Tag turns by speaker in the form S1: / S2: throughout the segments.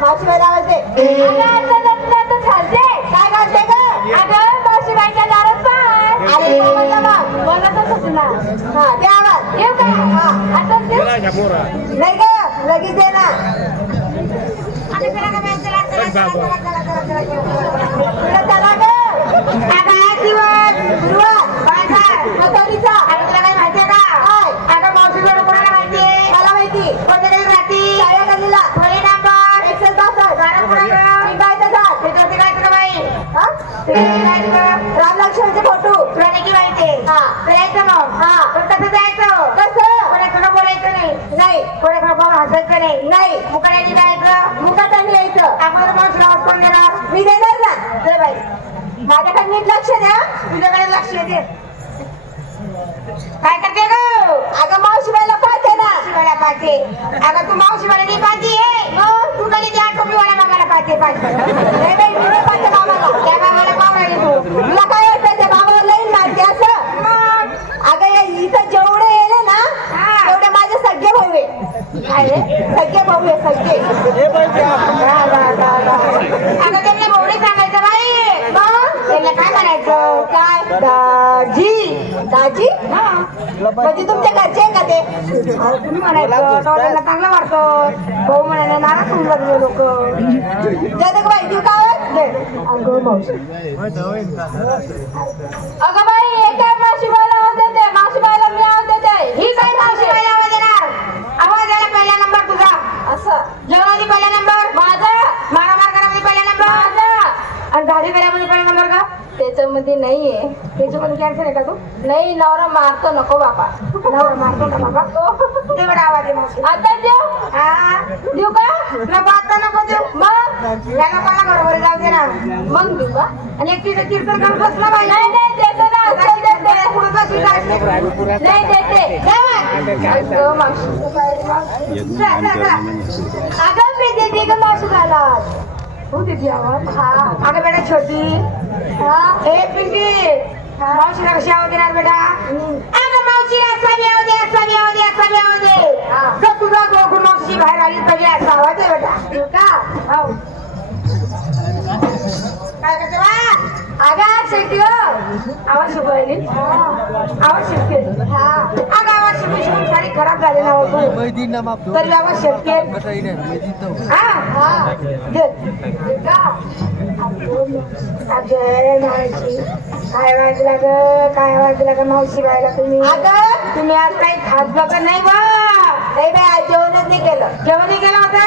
S1: मावशीबाईला आवाज दे
S2: आता
S1: काय घालते ग
S2: मावशीबाईच्या दारात पाय
S1: अरे बाबाचा हा आवाज
S2: येऊ का
S1: हा
S2: आता देऊ?
S1: नाही ग लगेच दे ना
S2: आणि चला का बाई, चला, चला, चला, चला, चला, चला, चला, चला.
S1: तुला चला ग
S2: अगं, आज दिवस
S1: सुरुवात
S2: बायका.
S1: हातावरीचा
S2: अगं, तुला काही माहितीये का
S1: काय?
S2: अगं मावशीकडे कोणाला माहितीये
S1: मला माहिती
S2: कोणत्याकडे राहती
S1: शाळा गल्लीला
S2: खोली नंबर
S1: एकशे बासष्ट
S2: दारात कोणाकडं?
S1: शिंगायचं झाड
S2: त्याच्यावरती काय तुला बाई
S1: हा? राम फोटो
S2: तुला नाही की
S1: हा.
S2: यायचं मग
S1: हा.
S2: पण कसं जायचं
S1: कसं
S2: कोणाकडं बोलायचं नाही
S1: नाही
S2: कोणाकडं कोण हसायचं नाही
S1: नाही
S2: मुकाड्याने जायचं
S1: मुखात यायचं
S2: अगोदर मावशी नावात कोण देणार
S1: मी देणार ना
S2: दे बाई
S1: माझ्याकडे नीट लक्ष द्या
S2: तुझ्याकडे लक्ष दे काय करते ग
S1: अगं मावशीबाईला पाहते ना
S2: मावशीवाला पाहते अगं तू मावशीवाला नाही पाहते तू कधी त्या टोपीवाला मामाला पाहते पाहते
S1: नाही बाई मी नाही पाहते मामाला
S2: त्या मामाला पाहू राहिली तू
S1: तुला काय वाटतं त्या बाबाला लई मारते असं
S2: मग
S1: अगं या इथं जेवढे येले ना
S2: हा.
S1: तेवढे माझे सगळे भाऊ आहे
S2: काय रे?
S1: सगळे भाऊ आहे सगळे
S2: वा, वा, वा, वा. अगं त्यांनी बोवडी सांगायचं बाई मग त्यांना काय म्हणायचं
S1: काय
S2: दाजी
S1: दाजी
S2: हा
S1: म्हणजे तुमच्या घरचे आहे का ते?
S2: अरे तुम्ही म्हणायचं त्यांना चांगलं वाटतं भाऊ म्हणायला नाराज होऊन लागले लोक.
S1: जगत बाई तू काय
S2: अगं मावशी.
S1: अगं बाई एका मावशीबाईला आवाज देते मावशीबाईला मी आवाज देते
S2: ही काय मावशी बाई आवाज देणार आवाज द्यायला पहिला नंबर तुझा
S1: असं
S2: जेवणामध्ये पहिला नंबर
S1: माझा
S2: मारामार करामध्ये पहिला नंबर
S1: माझा
S2: आणि दाढी करामध्ये पहिला नंबर का
S1: त्याच्यामध्ये नाहीये.
S2: त्याच्यामध्ये कॅन्सर आहे का तू?
S1: नाही नवरा मारतो नको बाबा.
S2: नवरा मारतो का बाबा? तेवढा आवाज आहे
S1: आता देऊ
S2: हा
S1: देऊ का?
S2: नको आता नको देऊ
S1: मग?
S2: या लोकांना बरोबर जाऊ दे ना.
S1: मग देऊ का?
S2: आणि एक तिथं कीर्तन करत बसला बाई.
S1: नाही नाही देते ना. असं देते. नाही देते. अगं मी देते ग
S2: हो देते आवाज अगं बेटा छोटी
S1: हा
S2: पिंकी मावशीला कशी आवाज देणार बेटा अगं मावशीला असा याव दे असा याव दे असा याव दे जर तुझा गोकुळ मावशी बाहेर आली तरी असा आवाज आहे बेटा
S1: का
S2: हो काय करते बा
S1: अगं शेती हो
S2: आवाज शिकू राहिली आवाज शिकते
S1: हा
S2: अगं आवाज शिकून शिकून खराब झाली ना हो तू तरी आवाज शिकते हा.
S1: हा
S2: मावशी. काय वाजला ग काय वाजला ग मावशी बायला तुम्ही?
S1: अगं
S2: तुम्ही आज काही खात बघत नाही बा.
S1: नाही बाई आज जेवणच नाही केलं.
S2: जेवण नाही केलं होतं?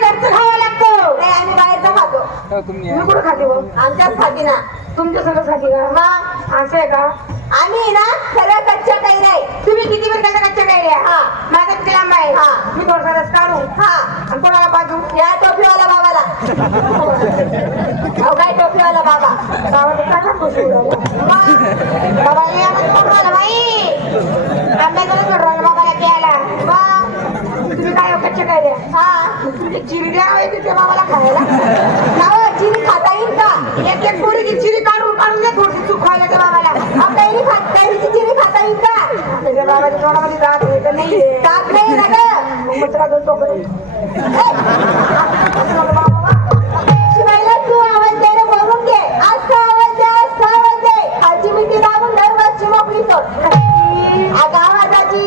S2: घरचं खावं लागतं.
S1: नाही आम्ही बाहेरचं खातो.
S2: तुम्ही कुठं खाते हो?
S1: आमच्याच खाती ना
S2: तुमच्या सगळं खाते का?
S1: मग?
S2: असं आहे का?
S1: आम्ही ना सगळं कच्च्या काही नाही
S2: तुम्ही किती पण त्याच्या कच्च्या काय
S1: हा.
S2: माझा किती लांब आहे?
S1: हा.
S2: मी थोडासा रस काढू
S1: हा.
S2: आणि कोणाला बाजू
S1: या टोपीवाला बाबाला. अहो काय टोपीवाला बाबा?
S2: गावात टाका खुशी बाबा ये आला बाई. आंब्याचं बाबाला प्यायला. तुम्ही काय कच्च्या काय द्या
S1: हा.
S2: तुमची चिरी द्या त्या बाबाला खायला.
S1: चिरी खाता येईल का?
S2: एक एक पोरीची चिरी काढून काढून द्या थोडीशी.
S1: कैरी खात कैरीची चिरी खाता येईल का
S2: त्याच्या बाबाच्या तोंडामध्ये दात आहे का नाही आहे?
S1: ताप नाही ना ग
S2: मच्छरा दोन टोकरे.
S1: शिवायला तू आवाज देणं बघून घे असा आवाज दे असा आवाज दे खालची मिठी दाबून धर वरची मोकळी सोड अगं आवाजाची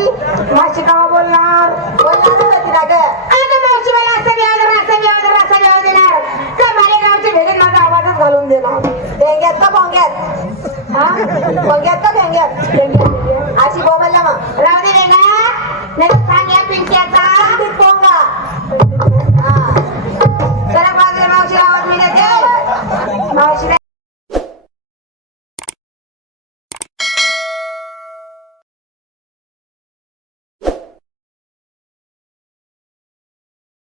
S2: माशी कावा बोलणार
S1: बोलणार होती ना ग
S2: अगं मावशी मला असं देणार असं असं का मालेगावच्या भेगेत माझा आवाजच घालून देणार
S1: डेंग्यात का भोंग्यात घेतो घेऊन घेऊन अशी बोबलला मग.
S2: राहू दे ना नाही सांग या पिंट्याचा.